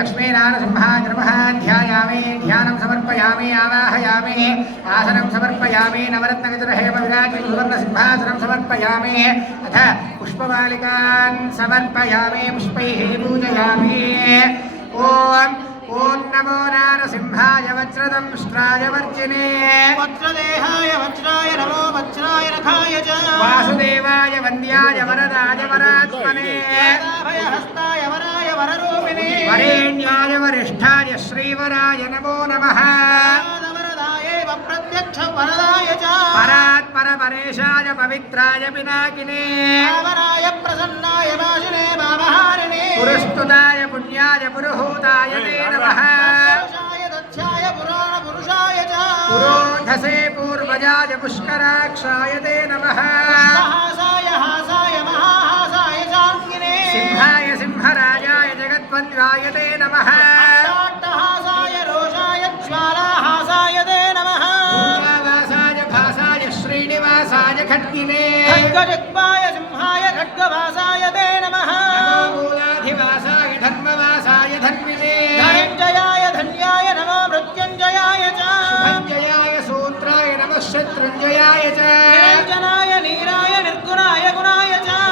लक्ष्मीनारसिंहाय नमः ध्यायामि ध्यानं समर्पयामि आवाहयामि आसनं समर्पयामि नवरत्नगजरहेम विराजितं सुवर्णसिंहासनं समर्पयामि अथ पुष्पमालिकान् समर्पयामि पुष्पैः पूजयामि ओम नमो नारसिंहाय वज्रदंष्ट्राय वर्जिने वज्रदेहाय वज्राय नमो वज्राय नखाय च वासुदेवाय वन्द्याय वरदाय वरात्मने हस्ताय वराय वररूपिणे वरेण्याय वरिष्ठाय श्रीवराय नमो नमः वरदायैव प्रत्यक्ष वरदाय च परात्परपरेशाय पवित्राय पिनाकिने वराय प्रसन्नाय वासिने भावहारिणे पुरस्तुताय पुण्याय पुरुहूताय ते नमः पुरुषाय दक्षाय पुराण पुरुषाय च पुरोधसे पूर्वजाय पुष्कराक्षाय ते नमः हासाय हासाय महाहासाय चाङ्गिने सिंहाय सिंहराजाय जगद्वन्द्वाय ते नमः हासाय रोषाय ज्वालाहासाय ते नमः वासाय भासाय श्रीनिवासाय खड्गिने खड्गजग्वाय सिंहाय खड्गवासाय ते नमः मूलाधिवासाय धर्मवासाय धन्विने धनञ्जयाय धन्याय नमो मृत्युञ्जयाय च शुभञ्जयाय सूत्राय नमः शत्रुञ्जयाय च